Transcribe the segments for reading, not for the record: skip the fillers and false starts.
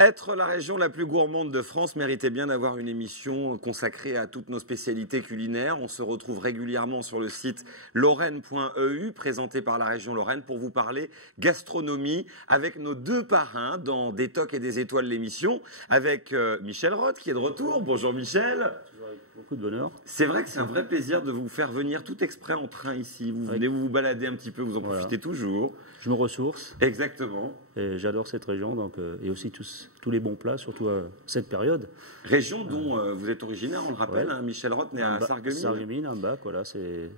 Être la région la plus gourmande de France méritait bien d'avoir une émission consacrée à toutes nos spécialités culinaires. On se retrouve régulièrement sur le site lorraine.eu, présenté par la région Lorraine, pour vous parler gastronomie avec nos deux parrains dans Des Tocs et des Étoiles, l'émission, avec Michel Roth qui est de retour. Bonjour Michel. Toujours avec beaucoup de bonheur. C'est vrai que c'est un vrai plaisir de vous faire venir tout exprès en train ici. Vous venez vous balader un petit peu, vous en profitez toujours. Je me ressource. Exactement. Et j'adore cette région, donc, et aussi tous les bons plats, surtout à cette période. Région dont vous êtes originaire, on le rappelle, hein, Michel Roth, né à Sarreguemines. Sarreguemines, un bac, voilà, c'est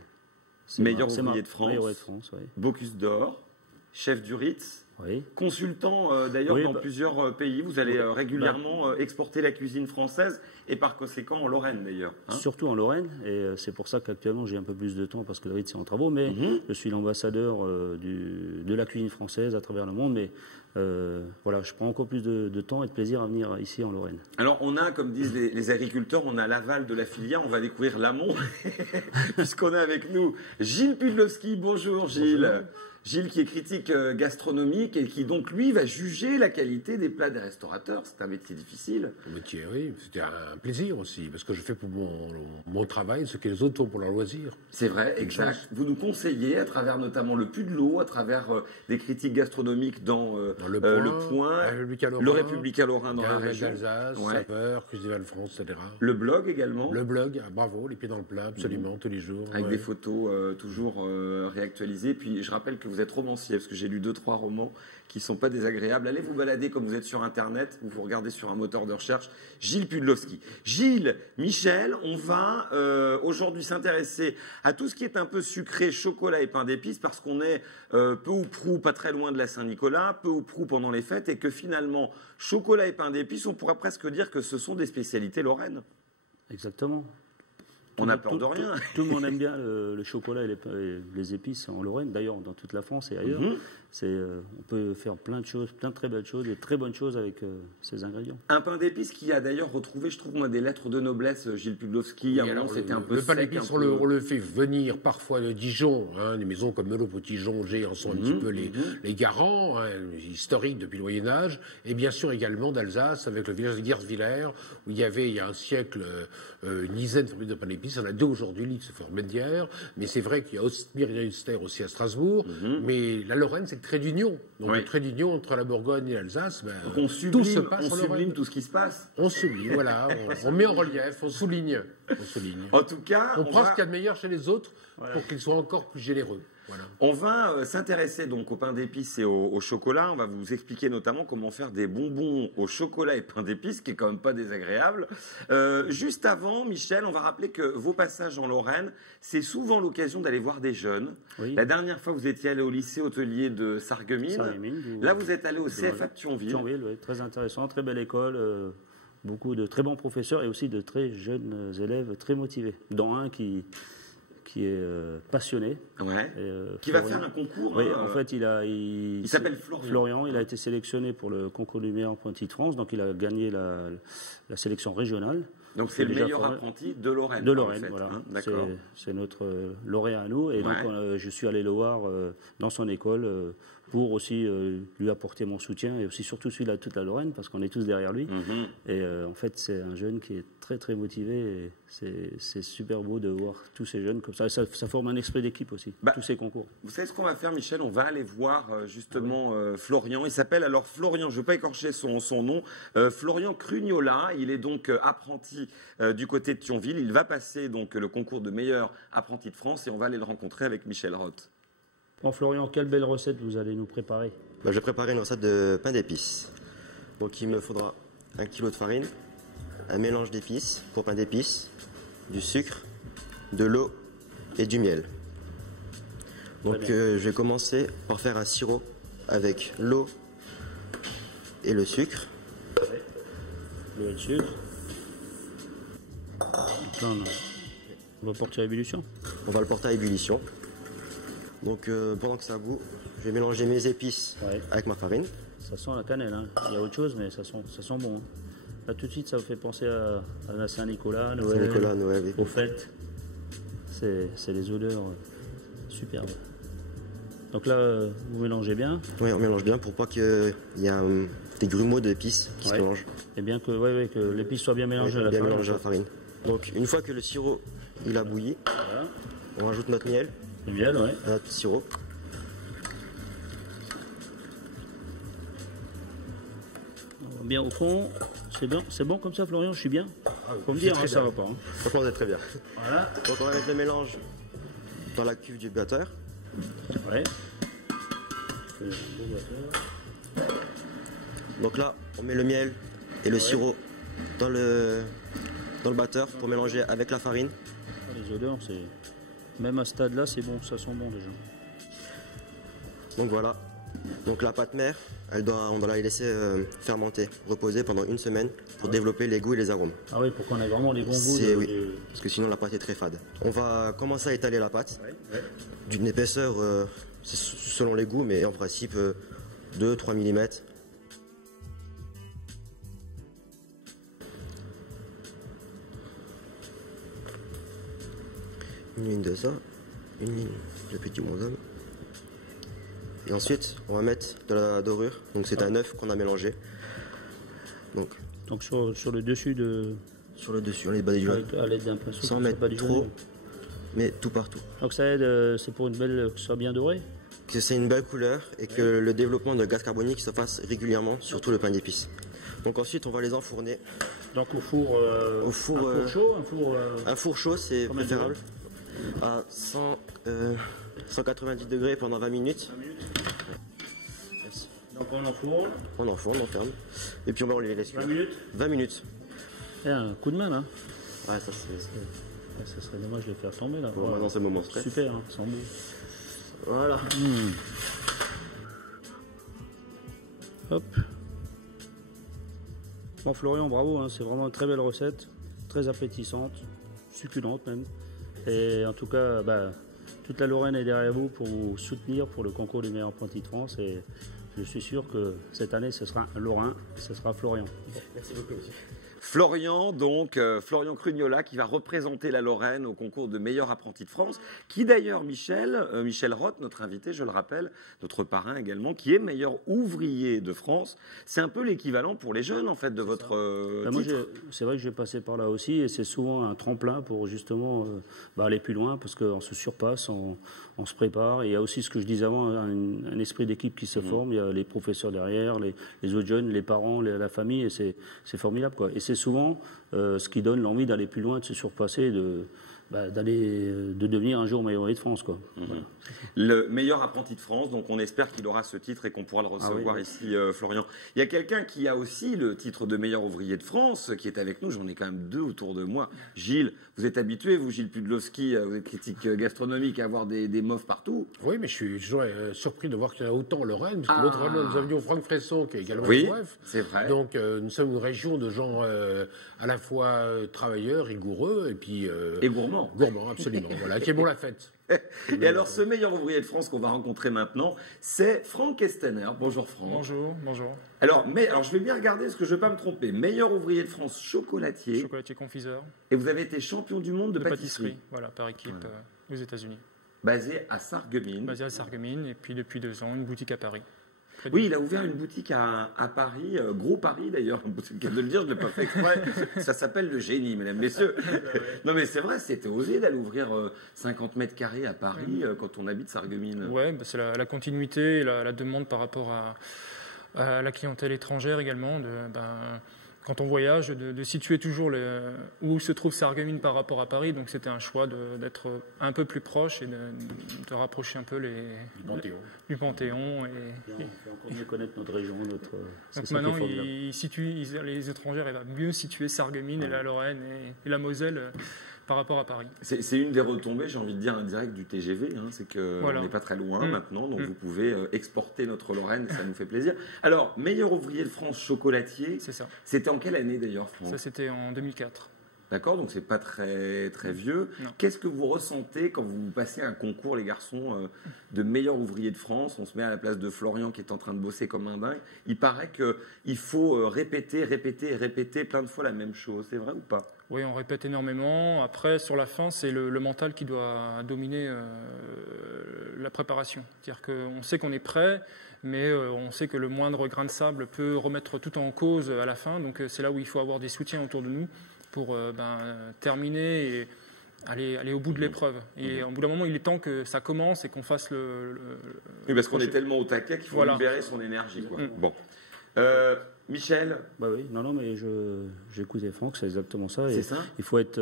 meilleur ouvrier de France. Meilleur ouvrier de France, oui. Bocuse d'or, chef du Ritz, oui. Consultant d'ailleurs dans plusieurs pays. Vous allez régulièrement exporter la cuisine française et par conséquent en Lorraine d'ailleurs. Hein. Surtout en Lorraine, et c'est pour ça qu'actuellement j'ai un peu plus de temps parce que le Ritz est en travaux, mais je suis l'ambassadeur de la cuisine française à travers le monde, mais voilà, je prends encore plus de temps et de plaisir à venir ici en Lorraine. Alors on a, comme disent les agriculteurs, on a l'aval de la filière, on va découvrir l'amont, puisqu'on a avec nous Gilles Pudlowski. Bonjour Gilles. Bonjour. Gilles qui est critique gastronomique et qui donc lui va juger la qualité des plats des restaurateurs. C'est un métier difficile. Un métier, oui. C'était un plaisir aussi, parce que je fais pour mon travail ce que les autres font pour leur loisir. C'est vrai, exact. Vous nous conseillez à travers notamment le Pudelot, à travers des critiques gastronomiques dans le Point, le Républicain Lorrain dans la région. D'Alsace, Saveur, Cuisine France, etc. Le blog également. Le blog, bravo, les pieds dans le plat, absolument, tous les jours. Avec des photos toujours réactualisées. Puis je rappelle que vous êtes romancier, parce que j'ai lu 2-3 romans qui ne sont pas désagréables. Allez vous balader comme vous êtes sur Internet, ou vous regardez sur un moteur de recherche, Gilles Pudlowski. Gilles, Michel, on va aujourd'hui s'intéresser à tout ce qui est un peu sucré, chocolat et pain d'épices, parce qu'on est peu ou prou pas très loin de la Saint-Nicolas, peu ou prou pendant les fêtes, et que finalement, chocolat et pain d'épices, on pourra presque dire que ce sont des spécialités lorraines. Exactement. On n'a peur de rien. Tout le monde aime bien le chocolat et les épices en Lorraine, d'ailleurs dans toute la France et ailleurs. On peut faire plein de choses, plein de très belles choses, et très bonnes choses avec ces ingrédients. Un pain d'épices qui a d'ailleurs retrouvé, je trouve, moi, des lettres de noblesse, Gilles Pudlowski. C'était un peu le pain d'épices, on le fait venir parfois de Dijon. Hein, des maisons comme Melot Petit-Jon, en sont un petit peu les garants, historiques depuis le Moyen-Âge. Et bien sûr également d'Alsace, avec le village de Guerswiller, où il y a un siècle une dizaine de fabriques de pain d'épices. Il y en a deux aujourd'hui, Lix-Fort-Médière. Mais c'est vrai qu'il y a Ostmir-Ulster aussi à Strasbourg. Mais la Lorraine, c'est le trait d'union. Donc le trait d'union entre la Bourgogne et l'Alsace, on sublime tout ce qui se passe. On sublime, voilà. On met en relief, on souligne. En tout cas, on prend ce qu'il y a de meilleur chez les autres pour qu'ils soient encore plus généreux. Voilà. On va s'intéresser donc au pain d'épices et au chocolat. On va vous expliquer notamment comment faire des bonbons au chocolat et pain d'épices, qui est quand même pas désagréable. Juste avant, Michel, on va rappeler que vos passages en Lorraine, c'est souvent l'occasion d'aller voir des jeunes. Oui. La dernière fois, vous étiez allé au lycée hôtelier de Sarreguemines. Là, vous êtes allé au CFA de Thionville. Thionville, oui, très intéressant, très belle école. Beaucoup de très bons professeurs et aussi de très jeunes élèves très motivés, dont un qui est passionné. Qui va faire un concours. Oui, en fait, il s'appelle Florian. Florian, il a été sélectionné pour le concours du meilleur apprenti de France, donc il a gagné la sélection régionale. Donc c'est le meilleur apprenti de Lorraine. De Lorraine, voilà. C'est notre lauréat à nous. Et donc je suis allé le voir dans son école pour aussi lui apporter mon soutien et aussi surtout celui de toute la Lorraine, parce qu'on est tous derrière lui. Et en fait, c'est un jeune qui est très très motivé. Et c'est super beau de voir tous ces jeunes comme ça. Ça forme un esprit d'équipe aussi, tous ces concours. Vous savez ce qu'on va faire, Michel? On va aller voir justement Florian. Il s'appelle alors Florian, je ne veux pas écorcher son nom, Florian Crugnola. Il est donc apprenti du côté de Thionville. Il va passer donc le concours de meilleur apprenti de France et on va aller le rencontrer avec Michel Roth. Bon, Florian, quelle belle recette vous allez nous préparer? Je vais préparer une recette de pain d'épices. Donc il me faudra 1 kg de farine, un mélange d'épices pour pain d'épices, du sucre, de l'eau et du miel. Donc je vais commencer par faire un sirop avec l'eau et le sucre. L'eau et le sucre. On va porter à ébullition. On va le porter à ébullition. Donc pendant que ça bout, je vais mélanger mes épices avec ma farine. Ça sent la cannelle, hein. Il y a autre chose, mais ça sent bon. Hein. Là tout de suite, ça vous fait penser à la Saint-Nicolas, Noël, aux fêtes. C'est des odeurs superbes. Donc là, vous mélangez bien. Oui, on mélange bien pour pas qu'il y ait des grumeaux d'épices qui se mélangent. Et bien que l'épice soit bien mélangée à la farine. Mélangé à la farine. Donc une fois que le sirop il a bouilli, voilà. On rajoute notre miel. Le miel, ouais. Notre sirop. Bien au fond, c'est bon comme ça, Florian, je suis bien. Faut me dire, hein, ça va pas. Hein. Franchement, on est très bien. Voilà. Donc on va mettre le mélange dans la cuve du batteur. Ouais. Donc là, on met le miel et le sirop dans le batteur pour mélanger avec la farine. Les odeurs, c'est même à ce stade-là, c'est bon, ça sent bon déjà. Donc voilà. Donc la pâte mère, on doit la laisser fermenter, reposer pendant 1 semaine pour développer les goûts et les arômes. Ah oui, pour qu'on ait vraiment les bons goûts. Oui, parce que sinon la pâte est très fade. On va commencer à étaler la pâte d'une épaisseur, selon les goûts, mais en principe 2-3 mm. Une ligne de ça, une ligne de petit bonhomme. Et ensuite, on va mettre de la dorure. Donc c'est un œuf qu'on a mélangé. Donc sur le dessus de... Sur le dessus, on les badigeonne. À l'aide d'un pinceau. Sans mettre trop, mais tout partout. Donc ça aide, c'est pour que ce soit bien doré? Que c'est une belle couleur et que le développement de gaz carbonique se fasse régulièrement, surtout le pain d'épices. Donc ensuite, on va les enfourner. Donc au four un four chaud, un four chaud, c'est préférable. À 190 degrés pendant 20 minutes. Merci. Donc on enfourne. On enfourne, on ferme. Et puis on les laisse cuire. 20 minutes 20 minutes. Et un coup de main là. Ouais, ça c'est... Ça serait dommage de le faire tomber là. Bon, maintenant c'est le moment stress. Super, hein, sans bout. Voilà. Hop. Bon Florian, bravo, hein, c'est vraiment une très belle recette, très appétissante, succulente même. Et en tout cas, toute la Lorraine est derrière vous pour vous soutenir pour le concours du meilleur apprenti de France. Et je suis sûr que cette année, ce sera un Lorrain, ce sera Florian. Merci beaucoup, monsieur. Florian, donc, Florian Crugnola, qui va représenter la Lorraine au concours de meilleur apprenti de France, qui d'ailleurs, Michel Roth, notre invité, je le rappelle, notre parrain également, qui est meilleur ouvrier de France. C'est un peu l'équivalent pour les jeunes, en fait, de votre titre. C'est vrai que j'ai passé par là aussi, et c'est souvent un tremplin pour justement aller plus loin, parce qu'on se surpasse, on se prépare. Et il y a aussi ce que je disais avant, un esprit d'équipe qui se forme. Il y a les professeurs derrière, les autres jeunes, les parents, la famille, et c'est formidable, quoi. Et c'est souvent ce qui donne l'envie d'aller plus loin, de se surpasser, de devenir un jour meilleur ouvrier de France, quoi. Voilà. Le meilleur apprenti de France, donc on espère qu'il aura ce titre et qu'on pourra le recevoir ici, Florian. Il y a quelqu'un qui a aussi le titre de meilleur ouvrier de France qui est avec nous, j'en ai quand même 2 autour de moi. Gilles, vous êtes habitué, vous, Gilles Pudlowski, vous êtes critique gastronomique, à avoir des MOF partout. Oui, mais je suis toujours surpris de voir qu'il y en a autant en Lorraine, parce que l'autre année, nous avions Franck Fresson qui est également MOF. C'est vrai. Donc nous sommes une région de gens à la fois travailleurs, rigoureux, et puis... et gourmands. Gourmands, absolument, voilà, qui aiment la fête. Et alors, ce meilleur ouvrier de France qu'on va rencontrer maintenant, c'est Franck Estenner. Bonjour Franck. Bonjour, bonjour. Alors, je vais bien regarder parce que je ne vais pas me tromper. Meilleur ouvrier de France chocolatier. Chocolatier confiseur. Et vous avez été champion du monde de pâtisserie. Voilà, par équipe aux États-Unis. Basé à Sarreguemines. Basé à Sarreguemines, et puis depuis 2 ans, une boutique à Paris. Oui, il a ouvert une boutique à Paris, gros Paris d'ailleurs, c'est le cas de le dire, je ne l'ai pas fait exprès. Ça s'appelle le génie, mesdames, messieurs. Non mais c'est vrai, c'était osé d'aller ouvrir 50 mètres carrés à Paris quand on habite Sarreguemines. Oui, c'est la continuité et la demande par rapport à la clientèle étrangère également. Quand on voyage, de situer toujours où se trouve Sarreguemines par rapport à Paris. Donc c'était un choix d'être un peu plus proche et de rapprocher un peu du Panthéon. Et encore mieux connaître notre région. Donc maintenant, les étrangers arrivent à mieux situer Sarreguemines et la Lorraine et la Moselle par rapport à Paris. C'est une des retombées, j'ai envie de dire, indirectes du TGV. C'est qu'on n'est pas très loin maintenant, donc vous pouvez exporter notre Lorraine, ça nous fait plaisir. Alors, meilleur ouvrier de France chocolatier, c'est ça. C'était en quelle année d'ailleurs, Franck? Ça, c'était en 2004. D'accord, donc c'est pas très, très vieux. Qu'est-ce que vous ressentez quand vous passez un concours, les garçons, de meilleur ouvrier de France? On se met à la place de Florian qui est en train de bosser comme un dingue. Il paraît qu'il faut répéter plein de fois la même chose. C'est vrai ou pas? Oui, on répète énormément. Après, sur la fin, c'est le mental qui doit dominer la préparation. C'est-à-dire qu'on sait qu'on est prêt, mais on sait que le moindre grain de sable peut remettre tout en cause à la fin. Donc c'est là où il faut avoir des soutiens autour de nous pour terminer et aller au bout de l'épreuve. Et au bout d'un moment, il est temps que ça commence et qu'on fasse oui, parce qu'on est tellement au taquet qu'il faut libérer son énergie, quoi. Bon. Michel? Bah oui, non, mais j'écoutais Franck, c'est exactement ça. C'est ça. Il faut être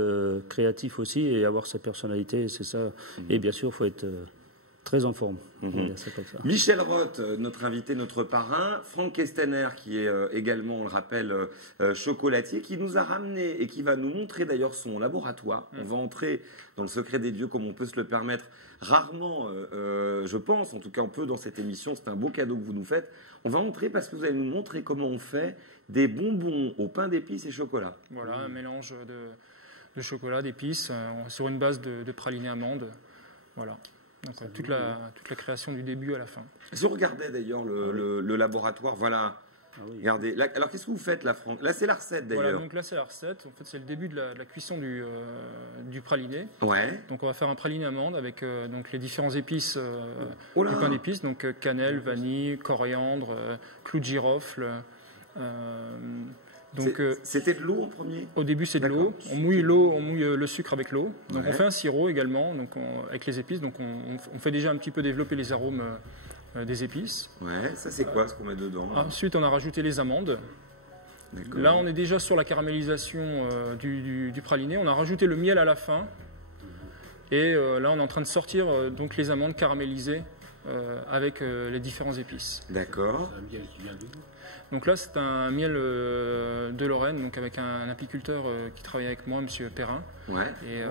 créatif aussi et avoir sa personnalité, c'est ça. Et bien sûr, il faut être très en forme. C'est comme ça. Michel Roth, notre invité, notre parrain. Franck Kestenner, qui est également, on le rappelle, chocolatier, qui nous a ramené et qui va nous montrer d'ailleurs son laboratoire. On va entrer dans le secret des dieux comme on peut se le permettre. Rarement, je pense, en tout cas un peu dans cette émission, c'est un beau cadeau que vous nous faites. On va entrer parce que vous allez nous montrer comment on fait des bonbons au pain d'épices et chocolat. Voilà, un mélange de chocolat, d'épices, sur une base de praliné amande. Voilà. Donc toute la création du début à la fin. Si on regardait d'ailleurs le laboratoire, voilà. Ah oui. Regardez. Là, alors qu'est-ce que vous faites là, Franck? Là, c'est la recette d'ailleurs. Voilà, donc là c'est la recette. En fait, c'est le début de la cuisson du praliné. Ouais. Donc on va faire un praliné amande avec donc les différentes épices du pain d'épices, donc cannelle, vanille, coriandre, clou de girofle. Donc c'était de l'eau en premier. Au début c'est de l'eau. On mouille le sucre avec l'eau. Donc on fait un sirop également, donc avec les épices. Donc on fait déjà un petit peu développer les arômes des épices. Ouais, ça c'est quoi ce qu'on met dedans? Ensuite on a rajouté les amandes. Là on est déjà sur la caramélisation du praliné. On a rajouté le miel à la fin. Et là on est en train de sortir donc les amandes caramélisées avec les différentes épices. D'accord. Un miel qui vient d'où? Donc là, c'est un miel de Lorraine, donc avec un apiculteur qui travaille avec moi, M. Perrin, et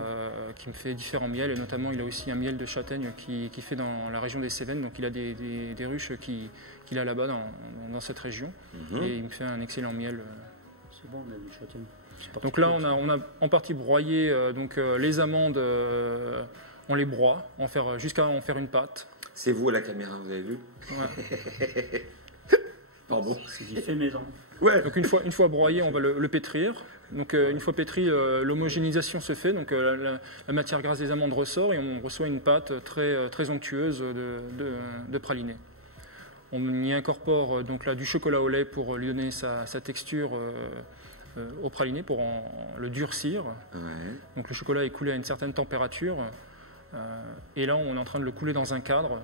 qui me fait différents miels. Et notamment, il a aussi un miel de châtaigne qui fait dans la région des Cévennes. Donc il a des ruches qu'il a là-bas dans cette région. Et il me fait un excellent miel. C'est bon, on a du châtaigne. Donc là, on a en partie broyé les amandes, on les broie, jusqu'à en faire une pâte. C'est vous à la caméra, vous avez vu? Ouais. Pardon. C'est du fait maison. Ouais. Donc une fois broyé, on va le pétrir. Donc une fois pétri, l'homogénéisation se fait. Donc la matière grasse des amandes ressort et on reçoit une pâte très onctueuse de praliné. On y incorpore donc là du chocolat au lait pour lui donner sa texture au praliné, pour le durcir. Ouais. Donc le chocolat est coulé à une certaine température. Et là, on est en train de le couler dans un cadre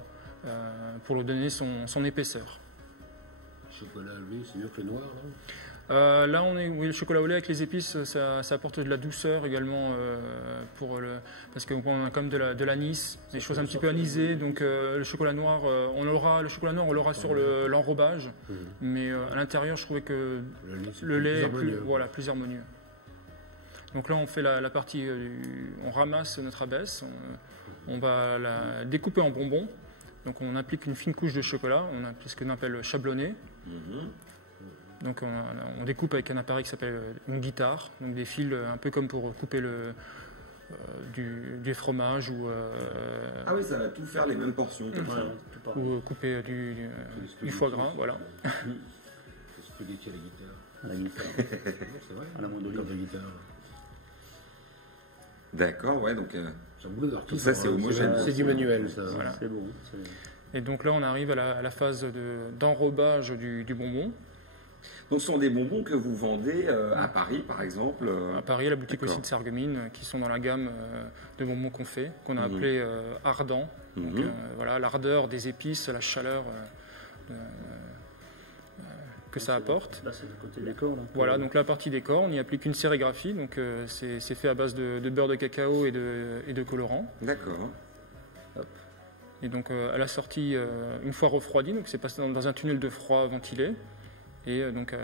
pour lui donner son épaisseur. Chocolat au lait, c'est mieux que le noir, non? Là, le chocolat au lait avec les épices, ça apporte de la douceur également parce qu'on a comme de l'anis, des choses un petit peu anisées. Donc le chocolat noir, on l'aura sur l'enrobage, mais à l'intérieur, je trouvais que le lait est plus harmonieux. Donc là, on fait la partie, on ramasse notre abaisse, on va la découper en bonbons. Donc on applique une fine couche de chocolat, on a ce qu'on appelle chablonné. Donc on découpe avec un appareil qui s'appelle une guitare, donc des fils un peu comme pour couper du fromage ou ah oui, ça va tout faire les mêmes portions. Ou couper du foie gras, voilà. Spaghetti à À la guitare. la guitare. C'est vrai. À la mandoline. Comme la guitare. D'accord, ouais, donc tout ça c'est homogène. C'est du manuel, ça. Voilà. C'est bon. Et donc là, on arrive à la phase d'enrobage du bonbon. Donc ce sont des bonbons que vous vendez à Paris, par exemple. À Paris, à la boutique aussi de Sarreguemines, qui sont dans la gamme de bonbons qu'on fait, qu'on a appelé ardent. Donc voilà, l'ardeur des épices, la chaleur que ça apporte. Là, c'est le côté décor. Là. Voilà, donc la partie décor, on y applique une sérigraphie. Donc c'est fait à base de beurre de cacao et de colorant. D'accord. Et donc à la sortie, une fois refroidi, donc c'est passé dans un tunnel de froid ventilé. Et donc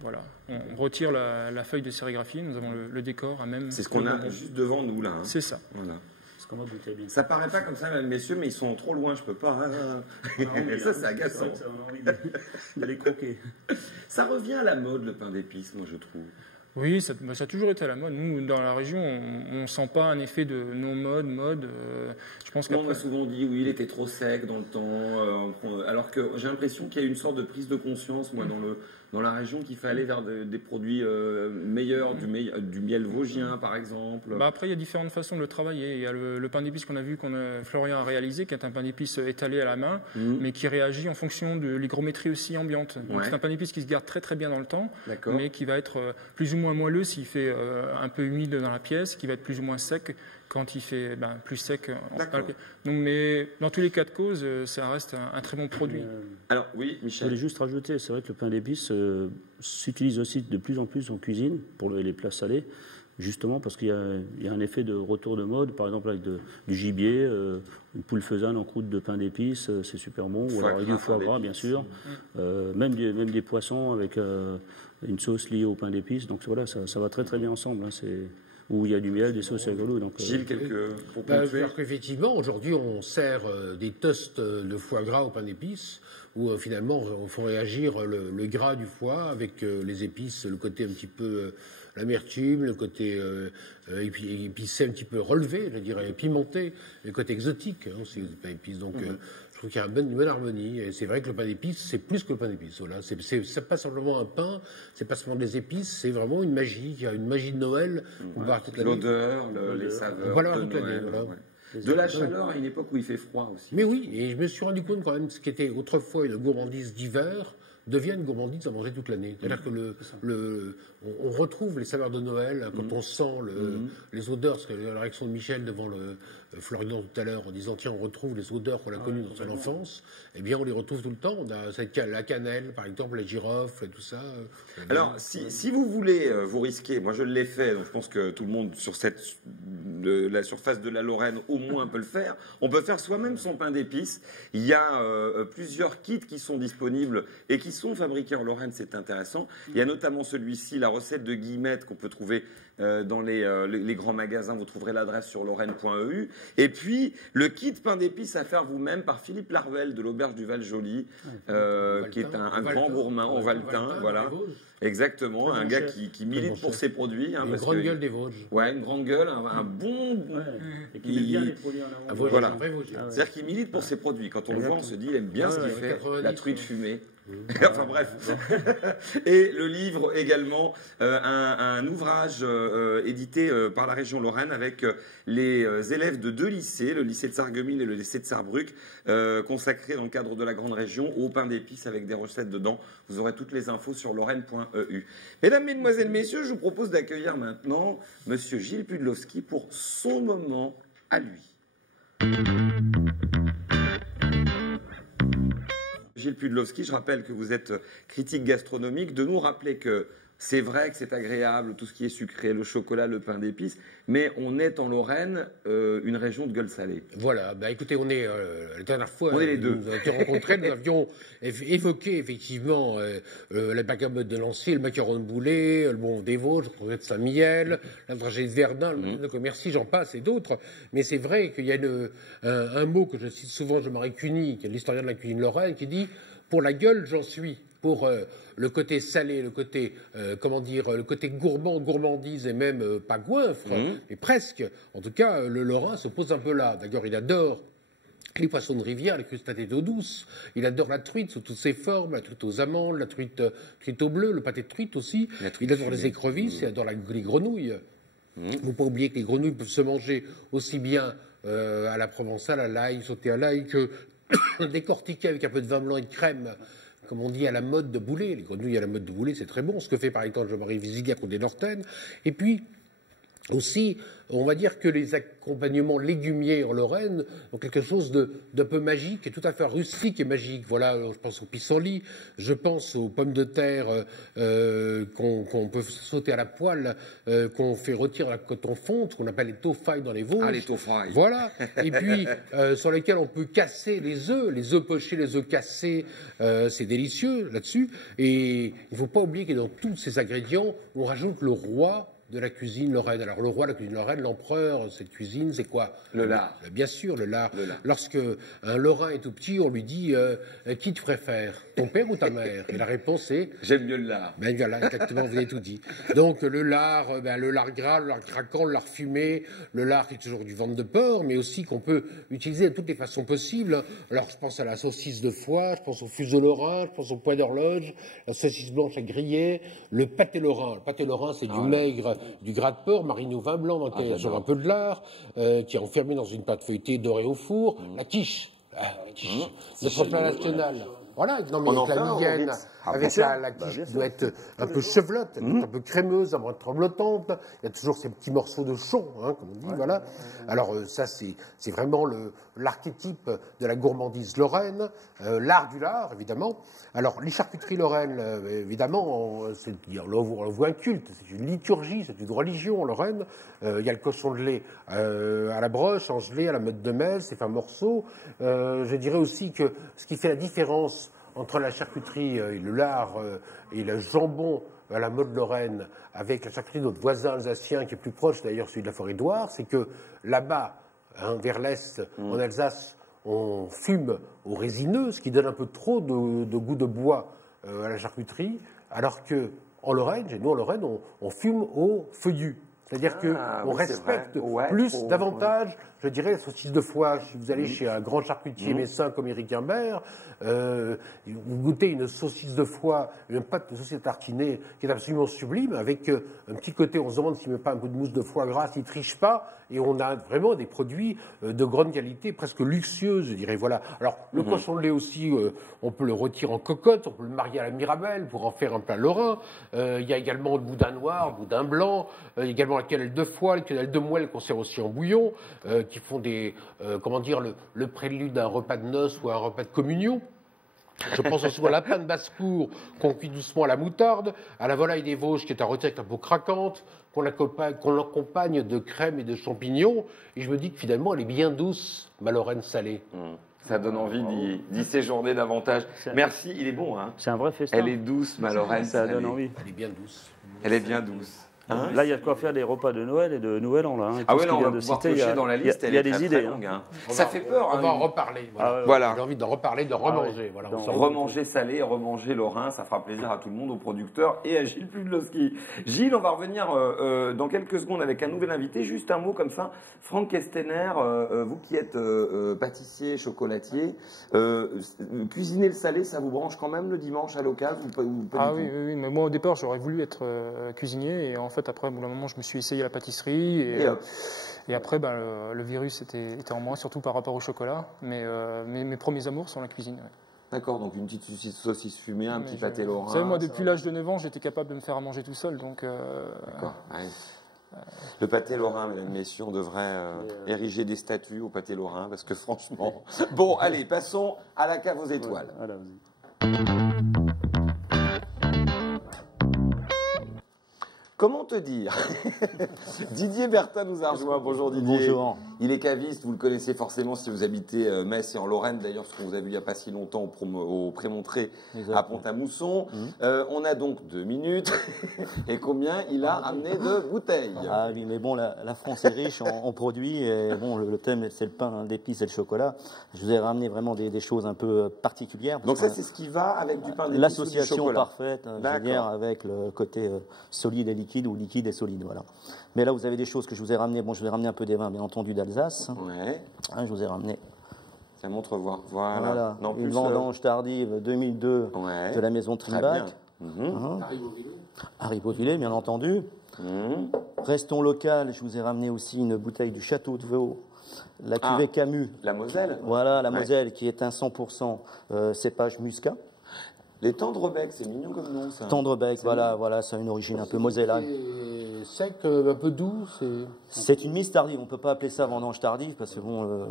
voilà, on retire la feuille de sérigraphie, nous avons le décor à même. C'est ce qu'on a juste devant nous là. Hein. C'est ça. Voilà. Ce qu'on va goûter bien. Ça paraît pas comme ça, mesdames, messieurs, mais ils sont trop loin, je peux pas. Ça c'est agaçant. Ça a envie de les croquer. Ça revient à la mode le pain d'épices, moi je trouve. Oui, ça a toujours été à la mode. Nous, dans la région, on ne sent pas un effet de non-mode. Je pense on m'a souvent dit, oui, il était trop sec dans le temps, alors que j'ai l'impression qu'il y a une sorte de prise de conscience, moi, dans la région, qu'il fallait aller vers des produits meilleurs, du miel vosgien, par exemple. Après, il y a différentes façons de le travailler. Il y a le pain d'épices qu'on a vu, Florian a réalisé, qui est un pain d'épices étalé à la main, mais qui réagit en fonction de l'hygrométrie aussi ambiante. Donc, c'est un pain d'épices qui se garde très très bien dans le temps, mais qui va être plus ou moins moelleux s'il fait un peu humide dans la pièce, qui va être plus ou moins sec quand il fait plus sec. Donc, mais dans tous les cas de cause, ça reste un très bon produit. Alors oui, Michel. Je voulais juste rajouter, c'est vrai que le pain d'épices s'utilise aussi de plus en plus en cuisine pour les plats salés, justement parce qu'il y a un effet de retour de mode, par exemple avec du gibier, une poule faisane en croûte de pain d'épices, c'est super bon, ou alors avec du foie gras bien sûr, même des poissons avec une sauce liée au pain d'épices, donc voilà, ça va très très bien ensemble, où il y a du miel, des sauces rigolos. Donc, Gilles, pour alors qu'effectivement, aujourd'hui, on sert des toasts de foie gras au pain d'épices, où finalement, on fait réagir le gras du foie avec les épices, le côté un petit peu l'amertume, le côté épicé un petit peu relevé, je dirais, pimenté, le côté exotique aussi des pains d'épices. Donc, je trouve qu'il y a une bonne harmonie. Et c'est vrai que le pain d'épices, c'est plus que le pain d'épices. Voilà. C'est pas simplement un pain, c'est pas seulement des épices, c'est vraiment une magie. Il y a une magie de Noël. L'odeur, les saveurs. Voilà, de Noël. De la chaleur à une époque où il fait froid aussi. Mais oui, et je me suis rendu compte quand même, ce qui était autrefois une gourmandise d'hiver devient une gourmandise à manger toute l'année. C'est-à-dire que on retrouve les saveurs de Noël quand on sent les odeurs, parce que la réaction de Michel devant Florian tout à l'heure en disant tiens, on retrouve les odeurs qu'on a connues dans son enfance, eh bien on les retrouve tout le temps. On a la cannelle, par exemple, la girofle, tout ça. Alors, si vous voulez vous risquer, moi je l'ai fait, donc je pense que tout le monde sur la surface de la Lorraine au moins peut le faire. On peut faire soi-même son pain d'épices. Il y a plusieurs kits qui sont disponibles et qui sont fabriqués en Lorraine, c'est intéressant. Il y a notamment celui-ci, la recette de Guillemette qu'on peut trouver dans les grands magasins. Vous trouverez l'adresse sur lorraine.eu. Et puis, le kit pain d'épices à faire vous-même par Philippe Larvel de l'Auberge du Val-Joli, qui est un grand gourmand en Valtin. Voilà. Exactement, un gars qui milite pour ses produits. Une grande gueule des Vosges. Ouais, une grande gueule, un bon... Et qui aime bien les produits en Lorraine. Voilà. C'est-à-dire qu'il milite pour ses produits. Quand on le voit, on se dit, il aime bien ce qu'il fait, la truite fumée. Enfin bref. Et le livre également, un ouvrage édité par la région Lorraine avec les élèves de 2 lycées, le lycée de Sarreguemines et le lycée de Sarrebruck, consacré dans le cadre de la grande région au pain d'épices avec des recettes dedans. Vous aurez toutes les infos sur lorraine.eu. Mesdames, Mesdemoiselles, Messieurs, je vous propose d'accueillir maintenant Monsieur Gilles Pudlowski pour son moment à lui. Gilles Pudlowski, je rappelle que vous êtes critique gastronomique, de nous rappeler que c'est vrai que c'est agréable, tout ce qui est sucré, le chocolat, le pain d'épices, mais on est en Lorraine, une région de gueule salée. Voilà, écoutez, on est, la dernière fois, on est les deux. Nous avons été rencontrés, nous avions évoqué effectivement la bacamote de Lancier, le macaron de Boulet, le bon des Vosges, le projet de Saint-Miel, la dragée de Verdun, le commercy, j'en passe et d'autres. Mais c'est vrai qu'il y a un mot que je cite souvent, Jean-Marie Cuny, qui est l'historien de la cuisine lorraine, qui dit « Pour la gueule, j'en suis ». Pour le côté salé, le côté, le côté gourmand, gourmandise et même pas goinfre, mais presque. En tout cas, le Lorrain se pose un peu là. D'ailleurs, il adore les poissons de rivière, les crustacés d'eau douce. Il adore la truite sous toutes ses formes, la truite aux amandes, la truite au bleu, le pâté de truite aussi. Il adore les écrevisses, il adore les grenouilles. Il ne faut pas oublier que les grenouilles peuvent se manger aussi bien à la provençale, à l'ail, sauté à l'ail, que décortiquées avec un peu de vin blanc et de crème, comme on dit, à la mode de Boulet. Les grenouilles à la mode de Boulet, c'est très bon. Ce que fait par exemple Jean-Marie Visigat ou des Nortaines. Et puis, aussi, on va dire que les accompagnements légumiers en Lorraine ont quelque chose d'un peu magique et tout à fait rustique et magique. Voilà, je pense au pissenlit, je pense aux pommes de terre qu'on peut sauter à la poêle, qu'on fait retirer la coton fonte, qu'on appelle les taux-failles dans les Vosges. Ah, les taux-failles. Voilà, et puis sur lesquels on peut casser les œufs pochés, les œufs cassés, c'est délicieux là-dessus. Et il ne faut pas oublier que dans tous ces ingrédients, on rajoute le roi de la cuisine lorraine. Alors le roi de la cuisine lorraine, l'empereur, cette cuisine, c'est quoi? Le lard. Bien sûr, le lard. Le lard. Lorsque un Lorrain est tout petit, on lui dit qui tu préfères, ton père ou ta mère? Et la réponse est J'aime mieux le lard. ben voilà, exactement, vous avez tout dit. Donc le lard gras, le lard craquant, le lard fumé, le lard qui est toujours du ventre de porc, mais aussi qu'on peut utiliser de toutes les façons possibles. Alors je pense à la saucisse de foie, je pense au fuseau lorrain, je pense au pois d'horloge, la saucisse blanche à griller, le pâté lorrain. Le pâté lorrain, c'est du maigre, du gras de porc, mariné au vin blanc, dans lequel il y a toujours un peu de lard, qui est enfermé dans une pâte feuilletée dorée au four. La quiche. La quiche. Notre plat national. Voilà, non mais avec la migaine, avec la quiche qui doit être un peu chevlotte, un peu crémeuse, un peu tremblotante. Il y a toujours ces petits morceaux de chon, hein, comme on dit, voilà. Alors ça, c'est vraiment l'archétype de la gourmandise lorraine, l'art du lard, évidemment. Alors les charcuteries lorraines, évidemment, on voit un culte, c'est une liturgie, c'est une religion en Lorraine. Il y a le cochon de lait à la broche, en gelée, à la mode de Mel, c'est fin morceau. Je dirais aussi que ce qui fait la différence entre la charcuterie et le lard et le jambon à la mode lorraine avec la charcuterie de notre voisin alsacien qui est plus proche d'ailleurs celui de la forêt d'Ouar, c'est que là-bas, hein, vers l'est, en Alsace, on fume au résineux, ce qui donne un peu trop de goût de bois à la charcuterie, alors que en Lorraine, chez nous en Lorraine, on fume au feuillu. C'est-à-dire qu'on respecte davantage, je dirais, la saucisse de foie. Si vous allez chez un grand charcutier messin comme Éric Imbert, vous goûtez une saucisse de foie, une pâte de saucisse tartinée qui est absolument sublime, avec un petit côté, on se demande s'il ne met pas un peu de mousse de foie gras, s'il ne triche pas, et on a vraiment des produits de grande qualité, presque luxueux, je dirais. Voilà. Alors, le cochon de lait aussi, on peut le retirer en cocotte, on peut le marier à la mirabelle pour en faire un plat lorrain. Il y a également le boudin noir, le boudin blanc, également la quenelle de foie, la quenelle de moelle qu'on sert aussi en bouillon, qui font des, comment dire, le prélude à un repas de noces ou à un repas de communion. Je pense aussi au lapin de basse-cour qu'on cuit doucement à la moutarde, à la volaille des Vosges qui est à rôtir avec un peau craquante, qu'on l'accompagne de crème et de champignons. Et je me dis que finalement, elle est bien douce, ma Lorraine salée. Ça donne envie d'y séjourner davantage. Merci, il est bon. Hein. C'est un vrai festin. Elle est douce, ma Lorraine. Ça donne envie. Elle est bien douce. Elle est bien douce. Hein, là, il y a de quoi faire des repas de Noël et de Nouvel An. Là, hein. Ah oui, on va pouvoir cocher dans la liste. Il y a des idées. Longue, hein. Ça fait peur. On va en reparler. Voilà. J'ai envie d'en reparler, de remanger. Voilà, remanger salé, remanger lorrain, ça fera plaisir à tout le monde, aux producteurs et à Gilles Pudlowski. Gilles, on va revenir dans quelques secondes avec un nouvel invité. Juste un mot comme ça. Franck Kestenner, vous qui êtes pâtissier, chocolatier, cuisiner le salé, ça vous branche quand même le dimanche à l'occasion ou pas oui, mais moi au départ j'aurais voulu être cuisinier et en fait après, au bout d'un moment, je me suis essayé à la pâtisserie et après, le virus était en moi, surtout par rapport au chocolat. Mais mes premiers amours sont la cuisine. Ouais. D'accord, donc une petite saucisse fumée, un petit pâté lorrain. Vous savez, moi, depuis l'âge de 9 ans, j'étais capable de me faire à manger tout seul. Donc, d'accord. Ouais. Le pâté lorrain, mesdames et messieurs, on devrait ériger des statues au pâté lorrain parce que franchement. Bon, allez, passons à la cave aux étoiles. Voilà, Comment te dire? Didier Bertin nous a rejoint. Bonjour Didier. Bonjour. Il est caviste, vous le connaissez forcément si vous habitez Metz et en Lorraine. D'ailleurs, ce qu'on vous a vu il n'y a pas si longtemps au Prémontré à Pont-à-Mousson. On a donc 2 minutes. Et combien il a amené de bouteilles? Ah oui, mais bon, la France est riche en produits. Et bon, le thème, c'est le pain d'épices et le chocolat. Je vous ai ramené vraiment des choses un peu particulières. Donc ça, c'est ce qui va avec du pain d'épices. L'association parfaite, je veux dire, avec le côté solide et liquide ou liquide et solide, voilà. Mais là, vous avez des choses que je vous ai ramenées. Bon, je vous ai ramené un peu des vins, bien entendu, d'Alsace. Ouais. Je vous ai ramené. Ça montre voir. Voilà. Non, une vendange tardive 2002 de la maison Trimbach. Arrive-au-Villers, bien entendu. Restons local. Je vous ai ramené aussi une bouteille du Château de Vaux. La cuvée Camus. La Moselle. Voilà, la Moselle, qui est un 100% cépage muscat. Les Tendrebec, c'est mignon comme nom, ça. Tendrebec, voilà, ça a une origine un peu mosellane. Sec, un peu doux. C'est une mise tardive. On ne peut pas appeler ça vendange tardive parce que bon,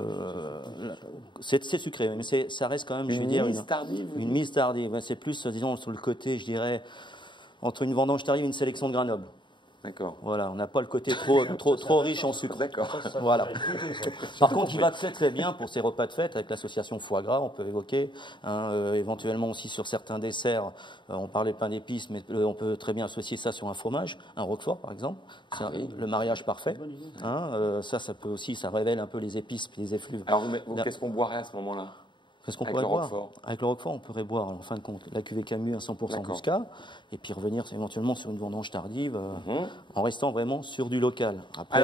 c'est sucré, mais ça reste quand même, je veux dire, une mise tardive. C'est plus, disons, sur le côté, je dirais, entre une vendange tardive et une sélection de Grenoble. D'accord. Voilà, on n'a pas le côté trop riche en sucre. D'accord. Voilà. Par contre, il va très très bien pour ces repas de fête avec l'association foie gras, on peut évoquer. Éventuellement aussi sur certains desserts, on parlait pain d'épices, mais on peut très bien associer ça sur un fromage, un roquefort par exemple. C'est le mariage parfait. Ça peut aussi, ça révèle un peu les épices, les effluves. Alors, qu'est-ce qu'on boirait à ce moment-là? Qu'est-ce qu'on pourrait boire? Avec le roquefort, on pourrait boire, en fin de compte, la cuvée Camus à 100% muscat, et puis revenir éventuellement sur une vendange tardive, en restant vraiment sur du local. Après,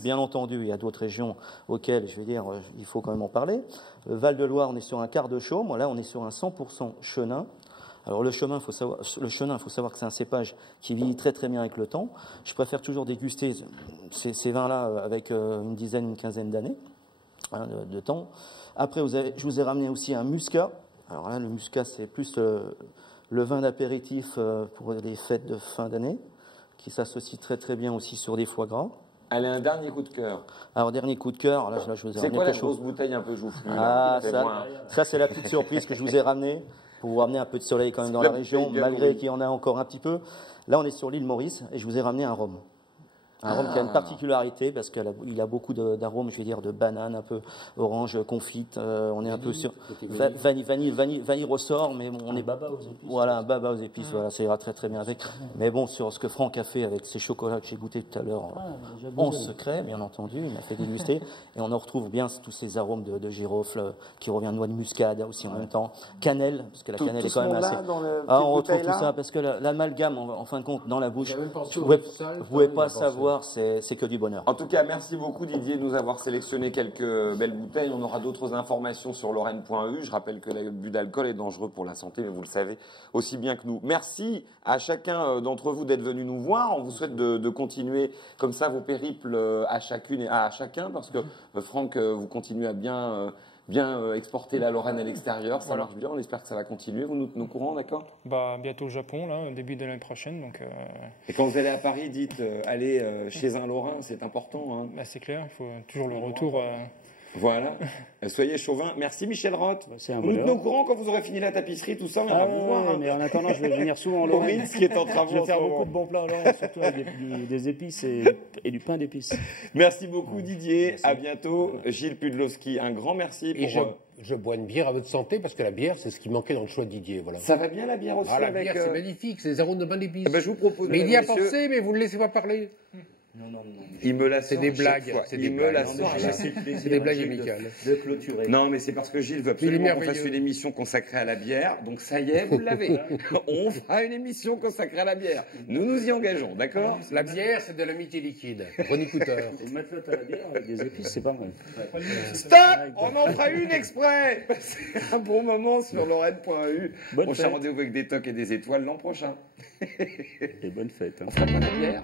bien entendu, il y a d'autres régions auxquelles, je vais dire, il faut quand même en parler. Le Val-de-Loire, on est sur un quart de chaume, là, on est sur un 100% chenin. Alors le chenin, faut savoir que c'est un cépage qui vieillit très très bien avec le temps. Je préfère toujours déguster ces vins-là avec une dizaine, une quinzaine d'années de temps. Après, je vous ai ramené aussi un muscat. Alors là, le muscat, c'est plus le vin d'apéritif pour les fêtes de fin d'année, qui s'associe très très bien aussi sur des foie gras. Allez, un dernier coup de cœur. Alors, dernier coup de cœur, là je vous ai ramené quelque chose. C'est quoi la grosse bouteille un peu joufflue? Ça c'est la petite surprise que je vous ai ramenée, pour vous ramener un peu de soleil quand même dans la région, malgré qu'il y en a encore un petit peu. Là, on est sur l'île Maurice, et je vous ai ramené un rhum. Un rhum qui a une particularité parce qu'il a beaucoup d'arômes, je vais dire, de banane, un peu orange confite. On est un peu sur vanille ressort, mais bon, on est baba aux épices. Voilà, un baba aux épices. Voilà, ça ira très très bien avec. Mais bon, sur ce que Franck a fait avec ses chocolats que j'ai goûté tout à l'heure en secret, bien entendu, il m'a fait déguster, et on en retrouve bien tous ces arômes de girofle qui revient de noix de muscade aussi en même temps, cannelle, parce que la cannelle est quand même assez. On retrouve tout ça parce que l'amalgame, en fin de compte, dans la bouche, vous ne pouvez pas savoir. C'est que du bonheur. En tout cas, merci beaucoup Didier de nous avoir sélectionné quelques belles bouteilles. On aura d'autres informations sur lorraine.eu. Je rappelle que l'abus d'alcool est dangereux pour la santé, mais vous le savez aussi bien que nous. Merci à chacun d'entre vous d'être venu nous voir. On vous souhaite de continuer comme ça vos périples à chacune et à chacun, parce que Franck, vous continuez à bien exporter la Lorraine à l'extérieur, ça marche bien, on espère que ça va continuer. Vous nous tenez au courant, d'accord? Bientôt le Japon, là, début de l'année prochaine. Donc, Et quand vous allez à Paris, dites allez chez un Lorrain, c'est important. Hein. C'est clair, il faut toujours le retour. Voilà, soyez chauvin. Merci Michel Roth. C'est un vous nous tenez au courant quand vous aurez fini la tapisserie, tout ça, on va vous voir. Hein. Mais en attendant, je vais venir souvent en Lorraine. Qui est en travaux. Je vais faire beaucoup de bons plats en Lorraine, surtout avec des épices et du pain d'épices. Merci beaucoup Didier, merci. À bientôt. Gilles Pudlowski, un grand merci. Je bois une bière à votre santé, parce que la bière, c'est ce qui manquait dans le choix de Didier. Voilà. Ça va bien la bière aussi? La bière, c'est magnifique, c'est des arômes de pain d'épices. Je vous propose. Mais il y a pensé, mais vous ne le laissez pas parler. Non. Il me la sort. C'est des blagues. C'est des blagues. C'est des blagues amicales. De clôturer. Non, mais c'est parce que Gilles veut absolument qu'on fasse une émission consacrée à la bière. Donc ça y est, vous l'avez. On fera une émission consacrée à la bière. Nous nous y engageons, d'accord? La bière, c'est de l'amitié liquide. Ronnie Cooter. Et mettre à la bière avec des épices, c'est pas mal. Stop! On en fera une exprès. C'est un bon moment sur lorraine.eu. Prochain rendez-vous avec des tocs et des étoiles l'an prochain. Et bonne fête. On fera pas la bière.